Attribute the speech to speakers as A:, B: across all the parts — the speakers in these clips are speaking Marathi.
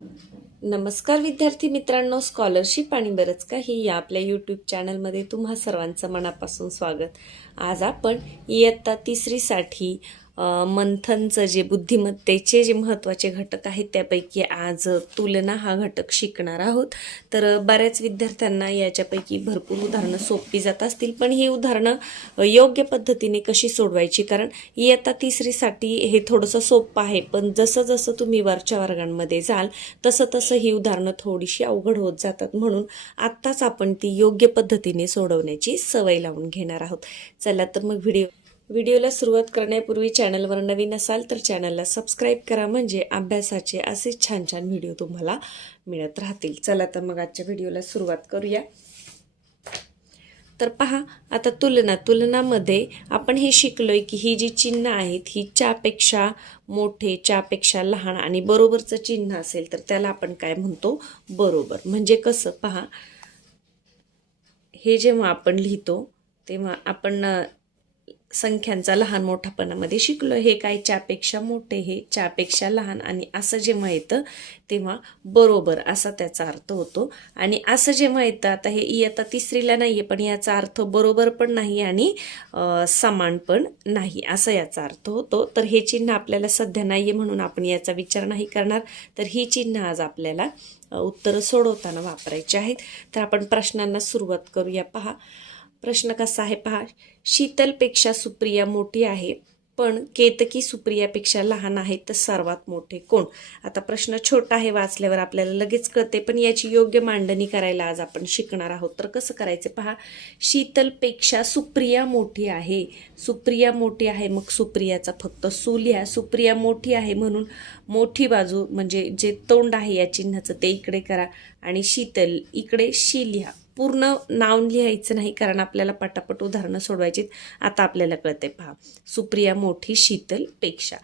A: नमस्कार विद्यार्थी मित्रांनो स्कॉलरशिप आणि बरंच काही या आपल्या यूट्यूब चॅनलमध्ये तुम्हा सर्वांचं मनापासून स्वागत. आज आपण इयत्ता तिसरीसाठी मंथनचं जे बुद्धिमत्तेचे जे महत्त्वाचे घटक आहेत त्यापैकी आज तुलना हा घटक शिकणार आहोत. तर बऱ्याच विद्यार्थ्यांना याच्यापैकी भरपूर उदाहरणं सोपी जात असतील पण ही उदाहरणं योग्य पद्धतीने कशी सोडवायची? कारण इयत्ता तिसरीसाठी हे थोडंसं सोपं आहे पण जसं जसं तुम्ही वरच्या वर्गांमध्ये जाल तसं तसं ही उदाहरणं थोडीशी अवघड होत जातात. म्हणून आत्ताच आपण ती योग्य पद्धतीने सोडवण्याची सवय लावून घेणार आहोत. चला तर मग व्हिडिओ व्हिडिओला सुरुवात करण्यापूर्वी चॅनलवर नवीन असाल तर चॅनलला सबस्क्राईब करा. म्हणजे अभ्यासाचे असे छान छान व्हिडिओ तुम्हाला मिळत राहतील. चला तर मग आजच्या व्हिडिओला सुरुवात करूया. तर पहा आता तुलना. तुलनामध्ये आपण हे शिकलोय की ही जी चिन्ह आहेत ही च्यापेक्षा मोठे च्यापेक्षा लहान आणि बरोबरचं चिन्ह असेल तर त्याला आपण काय म्हणतो? बरोबर. म्हणजे कसं? पहा हे जेव्हा आपण लिहितो तेव्हा आपण संख्यांचा लहान मोठापणामध्ये शिकलो. हे काय च्यापेक्षा मोठे हे च्यापेक्षा लहान आणि असं जेव्हा येतं तेव्हा बरोबर असा त्याचा अर्थ होतो. आणि असं जेव्हा येतं आता हे इयत्ता तिसरीला नाही आहे पण याचा अर्थ बरोबर पण नाही आणि समान पण नाही असं याचा अर्थ होतो. तर हे चिन्ह आपल्याला सध्या नाही आहे म्हणून आपण याचा विचार नाही करणार. तर ही चिन्ह आज आपल्याला उत्तरं सोडवताना वापरायची आहेत. तर आपण प्रश्नांना सुरुवात करूया. पहा. प्रश्न कसा आहे पहा शीतलपेक्षा सुप्रिया मोठी आहे पण केतकी सुप्रियापेक्षा लहान आहे तर सर्वात मोठे कोण? आता प्रश्न छोटा आहे वाचल्यावर आपल्याला लगेच कळते पण याची योग्य मांडणी करायला आज आपण शिकणार आहोत. तर कसं करायचं पहा शीतलपेक्षा सुप्रिया मोठी आहे. सुप्रिया मोठी आहे मग सुप्रियाचा फक्त सु लिहा. सुप्रिया मोठी आहे म्हणून मोठी बाजू म्हणजे जे तोंड आहे या चिन्हाचं ते इकडे करा आणि शीतल इकडे शी लिहा. पूर्ण नाव लिहायचं नाही कारण आपल्याला पटापट उदाहरणं सोडवायची आता आपल्याला कळते पहा. सुप्रिया मोठी शीतलपेक्षा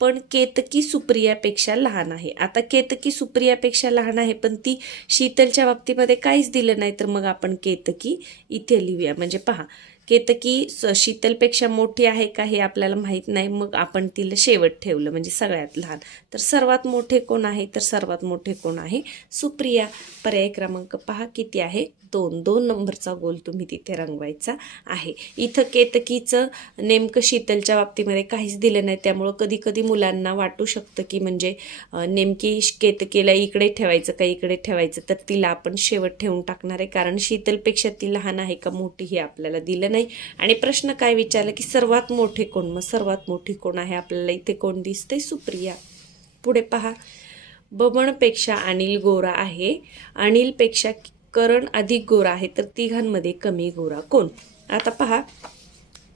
A: पण केतकी सुप्रियापेक्षा लहान आहे. आता केतकी सुप्रियापेक्षा लहान आहे पण ती शीतलच्या बाबतीमध्ये काहीच दिलं नाही तर मग आपण केतकी इथे लिहूया. म्हणजे पहा केतकी स- शीतलपेक्षा मोठी आहे का हे आपल्याला माहीत नाही. मग आपण तिला शेवट ठेवलं म्हणजे सगळ्यात लहान. तर सर्वात मोठे कोण आहे? तर सर्वात मोठे कोण आहे? सुप्रिया. पर्याय क्रमांक पहा किती आहे? दोन. दोन नंबरचा गोल तुम्ही तिथे रंगवायचा आहे. इथं केतकीचं नेमकं शीतलच्या बाबतीमध्ये काहीच दिलं नाही. त्यामुळं कधी कधी मुलांना वाटू शकतं की म्हणजे नेमकी केतकीला इकडे ठेवायचं का इकडे ठेवायचं? तर तिला आपण शेवट ठेवून टाकणार आहे. कारण शीतलपेक्षा ती लहान आहे का मोठी हे आपल्याला दिलं नाही. आणि प्रश्न काय विचारला की सर्वात मोठे कोण? मग सर्वात मोठी कोण आहे? आपल्याला इथे कोण दिसते सुप्रिया. पुढे पहा. बबणपेक्षा अनिल गोरा आहे. अनिलपेक्षा करण अधिक गोरा आहे तर तिघांमध्ये कमी गोरा कोण? आता पहा.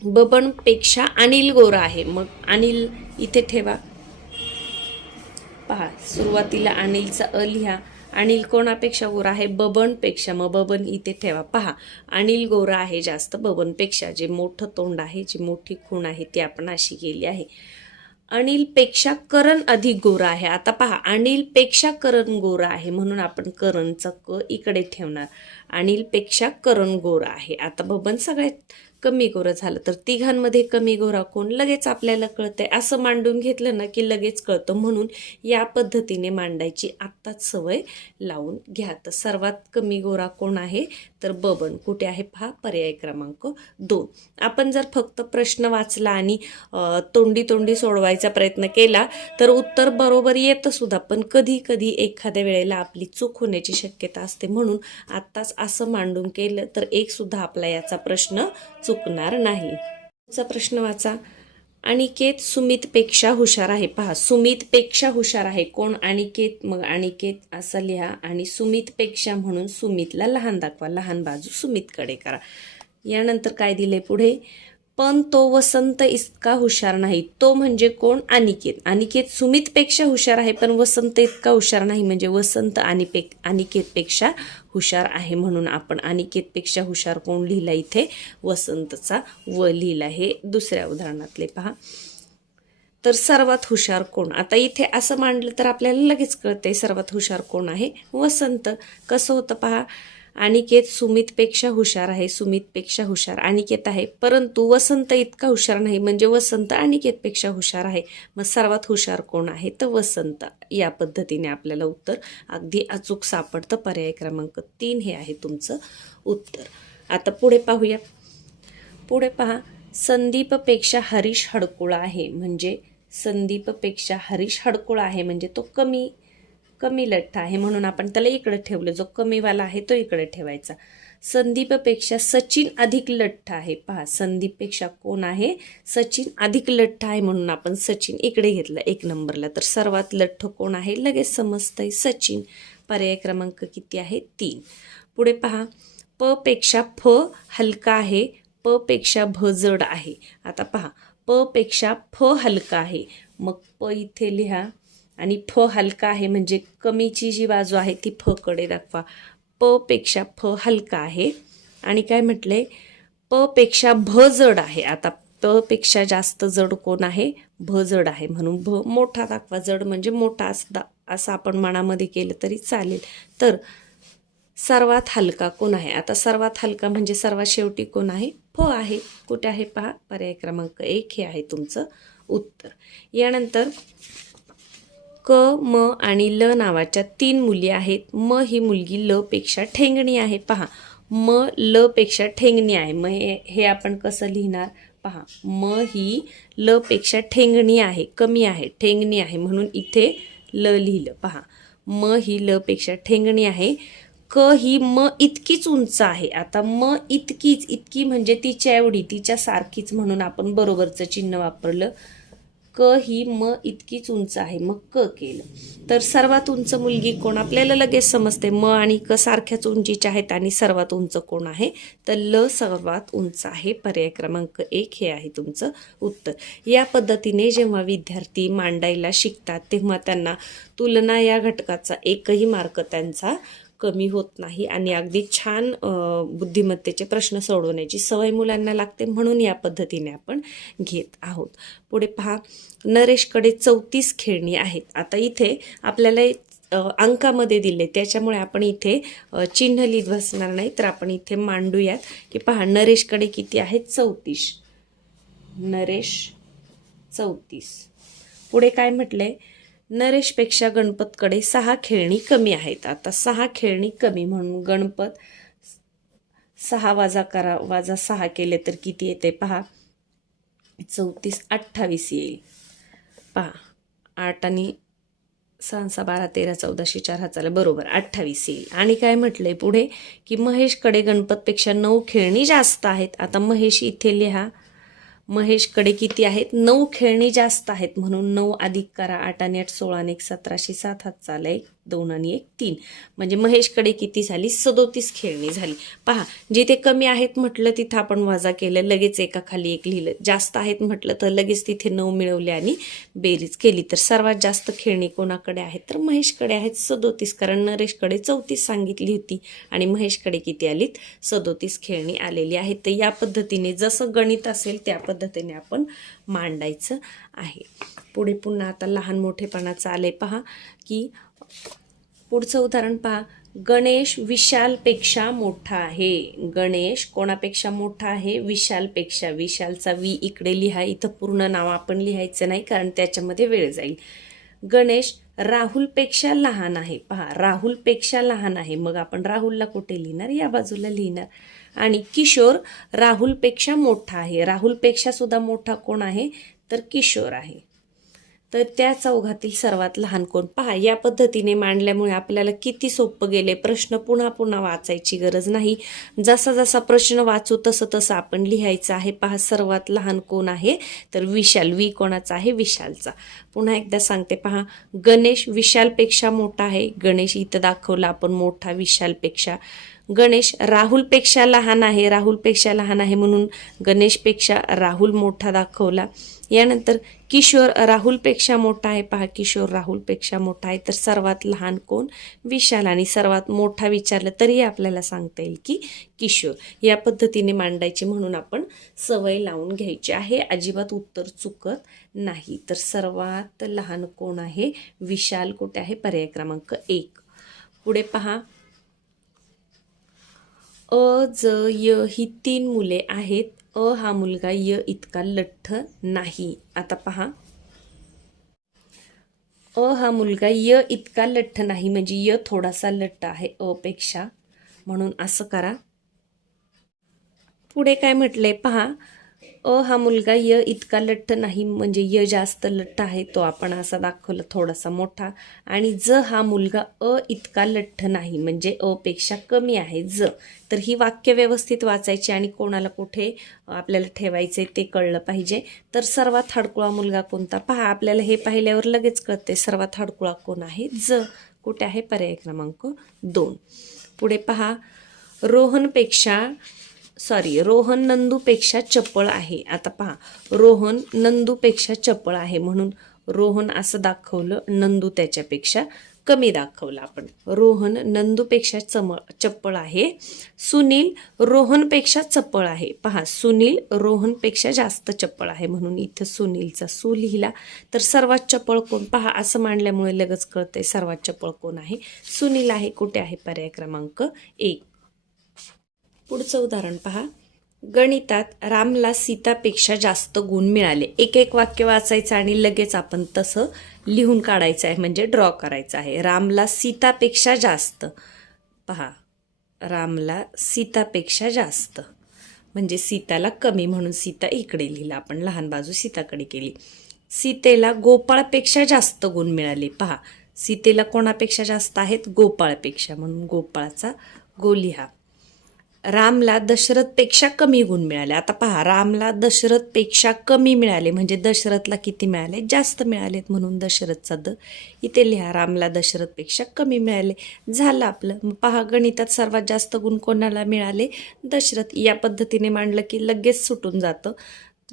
A: बबनपेक्षा अनिल गोरा आहे. मग अनिल इथे ठेवा. पहा. सुरुवातीला अनिलचा अ लिहा. अनिल कोणापेक्षा गोरा आहे? बबनपेक्षा. मग बबन इथे ठेवा. पहा अनिल गोरा आहे जास्त बबनपेक्षा. जे मोठं तोंड आहे जी मोठी खूण आहे ती आपण अशी केली आहे. अनिलपेक्षा करण अधिक गोरा आहे. आता पहा अनिलपेक्षा करण गोरा आहे म्हणून आपण करणचं क इकडे ठेवणार. अनिलपेक्षा करण गोरा आहे. आता बबन सगळ्यात कमी गोरं झालं तर तिघांमध्ये कमी गोरा कोण? लगेच आपल्याला कळतंय. असं मांडून घेतलं ना की लगेच कळतं. म्हणून या पद्धतीने मांडायची आत्ताच सवय लावून घ्या. तर सर्वात कमी गोरा कोण आहे? तर बबन. कुठे आहे? पहा पर्याय क्रमांक दोन. आपण जर फक्त प्रश्न वाचला आणि तोंडी तोंडी सोडवायचा प्रयत्न केला तर उत्तर बरोबर येतं सुद्धा. पण कधी कधी एखाद्या वेळेला आपली चूक होण्याची शक्यता असते. म्हणून आत्ताच असं मांडून केलं तर एक सुद्धा आपला याचा प्रश्न चुकणार नाही. तुमचा प्रश्न वाचा. अनिकेत सुमितपेक्षा हुशार आहे. पहा सुमितपेक्षा हुशार आहे. कोण? अनिकेत मग अनिकेत असं लिहा आणि सुमितपेक्षा म्हणून सुमितला लहान दाखवा. लहान बाजू सुमितकडे करा. यानंतर काय दिले पुढे? पण तो वसंत इतका हुशार नाही. तो म्हणजे कोण? अनिकेत. अनिकेत सुमितपेक्षा हुशार आहे पण वसंत इतका हुशार नाही. म्हणजे वसंत अनिपे अनिकेतपेक्षा हुशार आहे म्हणून आपण अनिकेतपेक्षा हुशार कोण लिहिला इथे? वसंतचा व लिहिला हे दुसऱ्या उदाहरणातले पहा. तर सर्वात हुशार कोण? आता इथे असं मांडलं तर आपल्याला लगेच कळते सर्वात हुशार कोण आहे? वसंत. कसं होतं पहा? अनिकेत सुमितपेक्षा हुशार आहे सुमितपेक्षा हुशार. अनिकेत आहे परंतु वसंत इतका हुशार नाही म्हणजे वसंत अनिकेतपेक्षा हुशार आहे. मग सर्वात हुशार कोण आहे? तर वसंत. या पद्धतीने आपल्याला उत्तर. अगदी अचूक सापडतं पर्याय क्रमांक तीन हे आहे तुमचं उत्तर. आता पुढे पाहूया. पुढे पहा. संदीपपेक्षा हरीश हडकुळा आहे. म्हणजे संदीपपेक्षा हरीश हडकुळा आहे म्हणजे तो कमी कमी लठ्ठ आहे म्हणून आपण त्याला इकडं ठेवलं. जो कमीवाला आहे तो इकडे ठेवायचा. संदीपपेक्षा सचिन अधिक लठ्ठ आहे. पहा संदीपपेक्षा कोण आहे? सचिन अधिक लठ्ठ आहे म्हणून आपण सचिन इकडे घेतलं एक नंबरला. तर सर्वात लठ्ठ कोण आहे? लगेच समजतंय सचिन. पर्याय क्रमांक किती आहे? तीन. पुढे पहा प पेक्षा फ हलका आहे. प पेक्षा भ जड आहे. आता पहा प पेक्षा फ हलका आहे. मग प इथे लिहा. आणि फ हलका आहे म्हणजे कमीची जी बाजू आहे ती फ कडे दाखवा. प पेक्षा फ हलका आहे. आणि काय म्हटले प पेक्षा भ जड आहे. आता प पेक्षा जास्त जड कोण आहे? भ जड आहे म्हणून भ मोठा दाखवा. जड म्हणजे मोठा असदा असं आपण मनामध्ये केलं तरी चालेल. तर सर्वात हलका कोण आहे? आता सर्वात हलका म्हणजे सर्वात शेवटी कोण आहे? फ आहे. कुठे आहे? पहा. पर्याय क्रमांक एक हे आहे तुमचं उत्तर. यानंतर क म आणि ल नावाच्या तीन मुली आहेत. म ही मुलगी ल पेक्षा ठेंगणी आहे. पहा म ल पेक्षा ठेंगणी आहे. म हे हे आपण कसं लिहिणार? पहा म ही ल पेक्षा ठेंगणी आहे कमी आहे ठेंगणी आहे म्हणून इथे ल लिहिलं. पहा म ही ल पेक्षा ठेंगणी आहे. क ही म इतकीच उंच आहे. आता म इतकीच इतकी म्हणजे तिच्या एवढी तिच्या सारखीच म्हणून आपण बरोबरचं चिन्ह वापरलं. क ही म इतकीच उंच आहे. मग क केलं. तर सर्वात उंच मुलगी कोण? आपल्याला लगेच समजते. म आणि क सारख्याच उंचीच्या आहेत आणि सर्वात उंच कोण आहे? तर ल सर्वात उंच आहे. पर्याय क्रमांक एक हे आहे तुमचं उत्तर. या पद्धतीने जेव्हा विद्यार्थी मांडायला शिकतात तेव्हा त्यांना तुलना या घटकाचा एकही मार्क त्यांचा कमी होत नाही आणि अगदी छान बुद्धिमत्तेचे प्रश्न सोडवण्याची सवय मुलांना लागते म्हणून या पद्धतीने आपण घेत आहोत. पुढे पहा नरेशकडे चौतीस खेळणी आहेत. आता इथे आपल्याला अंकामध्ये दिले. त्याच्यामुळे आपण इथे चिन्ह लिहित बसणार नाही तर आपण इथे मांडूयात. की पहा नरेशकडे किती आहेत? चौतीस. नरेश चौतीस. पुढे काय म्हटलंय नरेशपेक्षा गणपतकडे सहा खेळणी कमी आहेत. आता सहा खेळणी कमी म्हणून गणपत सहा वाजा करा वाजा सहा केले तर किती येते पहा? चौतीस अठ्ठावीस येईल. पहा आठ आणि सहा सहा बारा तेरा चौदाशे चार हजार बरोबर अठ्ठावीस येईल. आणि काय म्हटलंय पुढे? की महेशकडे गणपतपेक्षा नऊ खेळणी जास्त आहेत. आता महेश इथे लिहा. महेशकडे किती आहेत? नऊ खेळणी जास्त आहेत म्हणून नऊ अधिक करा. आठ आणि आठ सोळा आणि एक सतराशे सात हात चाल दोन आणि एक तीन. म्हणजे महेशकडे किती झाली? सदोतीस खेळणी झाली. पहा जिथे कमी आहेत म्हटलं तिथं आपण वजा केलं लगेच एका खाली एक लिहिलं. जास्त आहेत म्हटलं तर लगेच तिथे नऊ मिळवले आणि बेरीज केली. तर सर्वात जास्त खेळणी कोणाकडे आहेत? तर महेशकडे आहेत सदोतीस कारण नरेशकडे चौतीस सांगितली होती आणि महेशकडे किती आलीत? सदोतीस खेळणी आलेली आहेत. तर या पद्धतीने जसं गणित असेल त्या पद्धतीने आपण मांडायचं आहे. पुढे पुन्हा आता लहान मोठेपणाचं आले पहा की पुढचं उदाहरण पहा. गणेश विशालपेक्षा मोठा आहे. गणेश कोणापेक्षा मोठा आहे? विशालपेक्षा. विशालचा वी इकडे लिहा इथं पूर्ण नाव आपण लिहायचं नाही कारण त्याच्यामध्ये वेळ जाईल. गणेश राहुलपेक्षा लहान आहे. पहा राहुलपेक्षा लहान आहे. मग आपण राहुलला कुठे लिहिणार? या बाजूला लिहिणार. आणि किशोर राहुलपेक्षा मोठा आहे. राहुलपेक्षा सुद्धा मोठा कोण आहे? तर किशोर आहे. तर त्या चौघातील सर्वात लहान कोण? पहा या पद्धतीने मांडल्यामुळे आपल्याला किती सोपं गेले. प्रश्न पुन्हा पुन्हा वाचायची गरज नाही. जसा जसा प्रश्न वाचू तसं तसं आपण लिहायचं आहे. पहा सर्वात लहान कोण आहे? तर विशाल. वी कोणाचा आहे? विशालचा. पुन्हा एकदा सांगते पहा गणेश विशालपेक्षा मोठा आहे. गणेश इथं दाखवला आपण मोठा विशालपेक्षा. गणेश राहुलपेक्षा लहान आहे. राहुलपेक्षा लहान आहे म्हणून गणेशपेक्षा राहुल मोठा दाखवला. यानंतर किशोर राहुलपेक्षा मोठा आहे. पहा किशोर राहुलपेक्षा मोठा आहे. तर सर्वात लहान कोण? विशाल. आणि सर्वात मोठा विचारलं तरी आपल्याला सांगता येईल की किशोर. या पद्धतीने मांडायची म्हणून आपण सवय लावून घ्यायची आहे. अजिबात उत्तर चुकत नाही. तर सर्वात लहान कोण आहे? विशाल कुठे आहे? पर्याय क्रमांक एक. पुढे पहा. अ ज य ही तीन मुले आहेत. अ हा मुलगा य इतका लठ्ठ नाही. आता पहा. अ हा मुलगा य इतका लठ्ठ नाही म्हणजे य थोडासा लठ्ठ आहे अपेक्षा म्हणून असं करा. पुढे काय म्हटलंय? पहा. अ हा मुलगा य इतका लठ्ठ नाही म्हणजे य जास्त लठ्ठ आहे तो आपण असा दाखवला थोडासा मोठा. आणि ज हा मुलगा अ इतका लठ्ठ नाही म्हणजे अ पेक्षा कमी आहे ज. तर ही वाक्य व्यवस्थित वाचायची आणि कोणाला कुठे आपल्याला ठेवायचे ते कळलं पाहिजे. तर सर्वात हडकुळा मुलगा कोणता? पहा आपल्याला हे पाहिल्यावर लगेच कळते सर्वात हडकुळा कोण आहे? ज. कुठे आहे? पर्याय क्रमांक दोन. पुढे पहा. रोहनपेक्षा सॉरी रोहन नंदूपेक्षा चपळ आहे. आता पहा रोहन नंदूपेक्षा चपळ आहे म्हणून रोहन असं दाखवलं नंदू त्याच्यापेक्षा कमी दाखवलं आपण. रोहन नंदूपेक्षा चम चप्पळ आहे. सुनील रोहनपेक्षा चप्पळ आहे. पहा सुनील रोहनपेक्षा जास्त चप्पळ आहे म्हणून इथं सुनीलचा सु लिहिला. तर सर्वात चपळ कोण? पहा असं मांडल्यामुळे लगेच कळतंय सर्वात चपळ कोण आहे. सुनील आहे कुठे आहे? पर्याय क्रमांक एक. पुढचं उदाहरण पहा. गणितात रामला सीतापेक्षा जास्त गुण मिळाले. एक एक वाक्य वाचायचं आणि लगेच आपण तसं लिहून काढायचं आहे म्हणजे ड्रॉ करायचं आहे. रामला सीतापेक्षा जास्त. पहा. रामला सीतापेक्षा जास्त. म्हणजे सीताला कमी म्हणून सीता इकडे लिहिलं. आपण लहान बाजू सीताकडे केली. सीतेला गोपाळपेक्षा जास्त गुण मिळाले. पहा. सीतेला कोणापेक्षा जास्त आहेत? गोपाळपेक्षा. म्हणून गोपाळचा गो लिहा रामला दशरथपेक्षा कमी गुण मिळाले. आता पहा रामला दशरथपेक्षा कमी मिळाले म्हणजे दशरथला किती मिळाले? जास्त मिळालेत म्हणून दशरथचा द इथे लिहा रामला दशरथपेक्षा कमी मिळाले. झालं आपलं. पहा गणितात सर्वात जास्त गुण कोणाला मिळाले? दशरथ. या पद्धतीने मांडलं की लगेच सुटून जातं.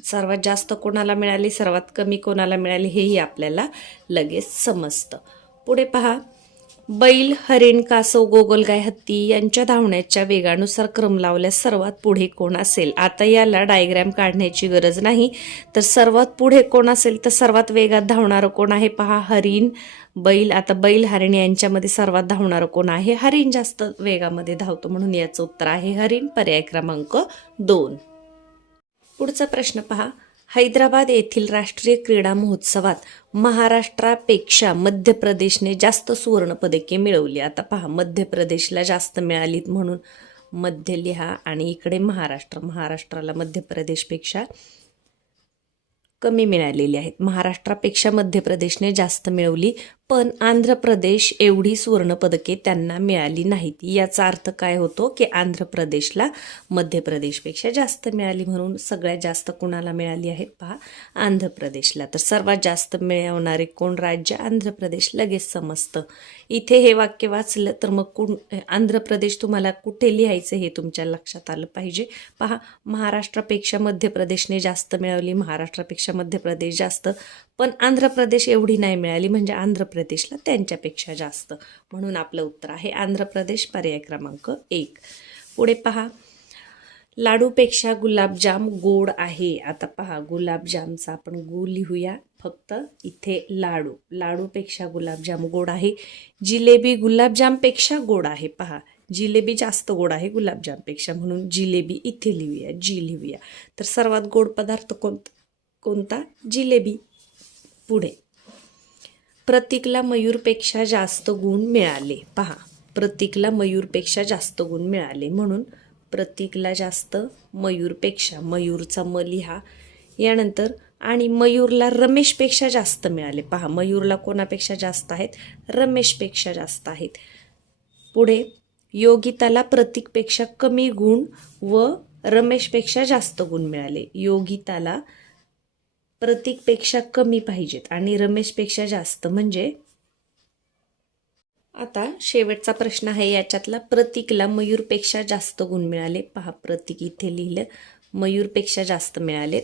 A: सर्वात जास्त कोणाला मिळाले? सर्वात कमी कोणाला मिळाले? हेही आपल्याला लगेच समजतं. पुढे पहा बैल हरिण कासव गोगलगाय हत्ती यांच्या धावण्याच्या वेगानुसार क्रम लावल्यास सर्वात पुढे कोण असेल? आता याला डायग्रॅम काढण्याची गरज नाही. तर सर्वात पुढे कोण असेल? तर सर्वात वेगात धावणारं कोण आहे? पहा हरिण बैल. आता बैल हरिण यांच्यामध्ये सर्वात धावणारं कोण आहे? हरिण जास्त वेगामध्ये धावतो म्हणून याचं उत्तर आहे हरिण. पर्याय क्रमांक दोन. पुढचा प्रश्न पहा. हैदराबाद येथील राष्ट्रीय क्रीडा महोत्सवात महाराष्ट्रापेक्षा मध्य प्रदेशने जास्त सुवर्णपदके मिळवली. आता पहा मध्य प्रदेशला जास्त मिळालीत म्हणून मध्य लिहा आणि इकडे महाराष्ट्र. महाराष्ट्राला मध्य प्रदेशपेक्षा कमी मिळालेली आहेत. महाराष्ट्रापेक्षा मध्य प्रदेशने जास्त मिळवली पण आंध्र प्रदेश एवढी सुवर्णपदके त्यांना मिळाली नाहीत. याचा अर्थ काय होतो की आंध्र प्रदेशला मध्य प्रदेशपेक्षा जास्त मिळाली म्हणून सगळ्यात जास्त कोणाला मिळाली आहेत? पहा आंध्र प्रदेशला. तर सर्वात जास्त मिळवणारे कोण राज्य? आंध्र प्रदेश. लगेच समजतं. इथे हे वाक्य वाचलं तर मग कुण आंध्र प्रदेश तुम्हाला कुठे लिहायचं हे तुमच्या लक्षात आलं पाहिजे? पहा महाराष्ट्रापेक्षा मध्य प्रदेशने जास्त मिळवली महाराष्ट्रापेक्षा मध्य प्रदेश जास्त पण आंध्र प्रदेश एवढी नाही मिळाली म्हणजे आंध्र प्रदेशला त्यांच्यापेक्षा जास्त. म्हणून आपलं उत्तर आहे आंध्र प्रदेश पर्याय क्रमांक एक. पुढे पहा. लाडूपेक्षा गुलाबजाम गोड आहे. आता पहा गुलाबजामचा आपण गु लिहूया. फक्त इथे लाडू. लाडूपेक्षा गुलाबजाम गोड आहे. जिलेबी गुलाबजामपेक्षा गोड आहे. पहा जिलेबी जास्त गोड आहे गुलाबजामपेक्षा. म्हणून जिलेबी इथे लिहूया जी लिहूया. तर सर्वात गोड पदार्थ कोणता कोणता? जिलेबी. पुढे. प्रतीकला मयूरपेक्षा जास्त गुण मिळाले. पहा प्रतीकला मयूरपेक्षा जास्त गुण मिळाले. म्हणून प्रतीकला जास्त मयूरपेक्षा मयूरचा म लिहा यानंतर आणि मयूरला रमेशपेक्षा जास्त मिळाले. पहा मयूरला कोणापेक्षा जास्त आहेत? रमेशपेक्षा जास्त आहेत. पुढे योगिताला प्रतीकपेक्षा कमी गुण व रमेशपेक्षा जास्त गुण मिळाले. योगिताला प्रतीकपेक्षा कमी पाहिजेत आणि रमेशपेक्षा जास्त. म्हणजे? आता शेवटचा प्रश्न आहे याच्यातला. प्रतीकला मयूरपेक्षा जास्त गुण मिळाले. पहा प्रतीक इथे लिहिलं. मयूरपेक्षा जास्त मिळालेत.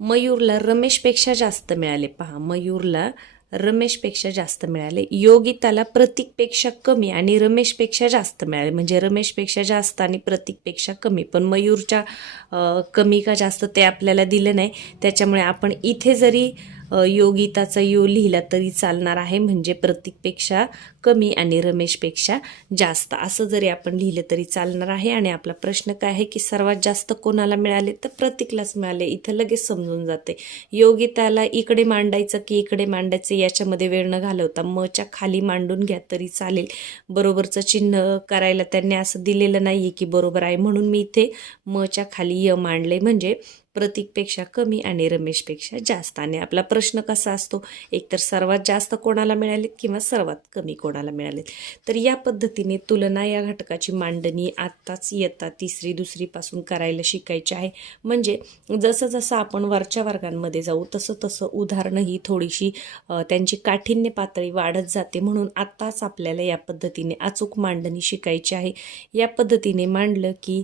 A: मयूरला रमेशपेक्षा जास्त मिळाले. पहा मयूरला रमेशपेक्षा जास्त मिळाले. योगिताला प्रतीकपेक्षा कमी आणि रमेशपेक्षा जास्त मिळाले. म्हणजे रमेशपेक्षा जास्त आणि प्रतीकपेक्षा कमी. पण मयूरच्या कमी का जास्त ते आपल्याला दिलं नाही. त्याच्यामुळे आपण इथे जरी योगिताचा यो लिहिला तरी चालणार आहे. म्हणजे प्रतीकपेक्षा कमी आणि रमेशपेक्षा जास्त. असं जरी आपण लिहिलं तरी चालणार आहे. आणि आपला प्रश्न काय आहे की सर्वात जास्त कोणाला मिळाले तर प्रतीकलाच मिळाले. इथं लगेच समजून जाते. योगिताला इकडे मांडायचं की इकडे मांडायचं याच्यामध्ये वेळ न घालवता मच्या खाली मांडून घ्या तरी चालेल. बरोबरचं चिन्ह करायला त्यांनी असं दिलेलं नाही आहे की बरोबर आहे म्हणून मी इथे मच्या खाली य मांडले. म्हणजे प्रतीकपेक्षा कमी आणि रमेशपेक्षा जास्त. आणि आपला प्रश्न कसा असतो? एकतर सर्वात जास्त कोणाला मिळालेत किंवा सर्वात कमी कोणाला मिळालेत? तर या पद्धतीने तुलना या घटकाची मांडणी आत्ताच येता तिसरी दुसरीपासून करायला शिकायची आहे. म्हणजे जसं जसं आपण वरच्या वर्गांमध्ये जाऊ तसं तसं उदाहरणं ही थोडीशी त्यांची काठिण्य पातळी वाढत जाते. म्हणून आत्ताच आपल्याला या पद्धतीने अचूक मांडणी शिकायची आहे. या पद्धतीने मांडलं की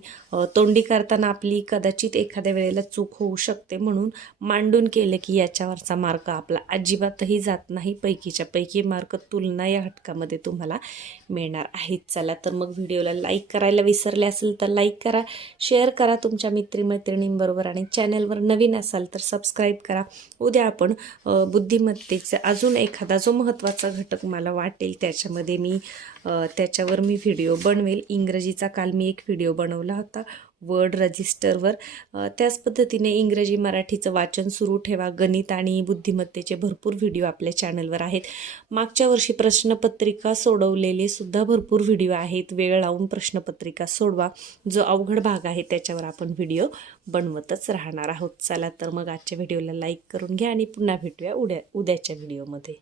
A: तोंडी करताना आपली कदाचित एखाद्या वेळेला चूक होऊ शकते म्हणून मांडून केलं की याच्यावरचा मार्क आपला अजिबातही जात नाही. पैकीच्या पैकी मार्क तुलना या घटकामध्ये तुम्हाला मिळणार आहेत. चला तर मग व्हिडिओला लाईक करायला विसरले असेल तर लाईक करा शेअर करा तुमच्या मित्रमैत्रिणींबरोबर आणि चॅनलवर नवीन असाल तर सबस्क्राईब करा. उद्या आपण बुद्धिमत्तेचा अजून एखादा जो महत्त्वाचा घटक मला वाटेल त्याच्यामध्ये मी त्याच्यावर मी व्हिडिओ बनवेल. इंग्रजीचा काल मी एक व्हिडिओ बनवला होता. वर्ड रजिस्टरवर. त्याच पद्धतीने इंग्रजी मराठीचं वाचन सुरू ठेवा. गणित आणि बुद्धिमत्तेचे भरपूर व्हिडिओ आपल्या चॅनलवर आहेत. मागच्या वर्षी प्रश्नपत्रिका सोडवलेले सुद्धा भरपूर व्हिडिओ आहेत. वेळ लावून प्रश्नपत्रिका सोडवा. जो अवघड भाग आहे त्याच्यावर आपण व्हिडिओ बनवतच राहणार आहोत. चला तर मग आजच्या व्हिडिओला लाईक करून घ्या आणि पुन्हा भेटूया उद्या उद्याच्या व्हिडिओमध्ये.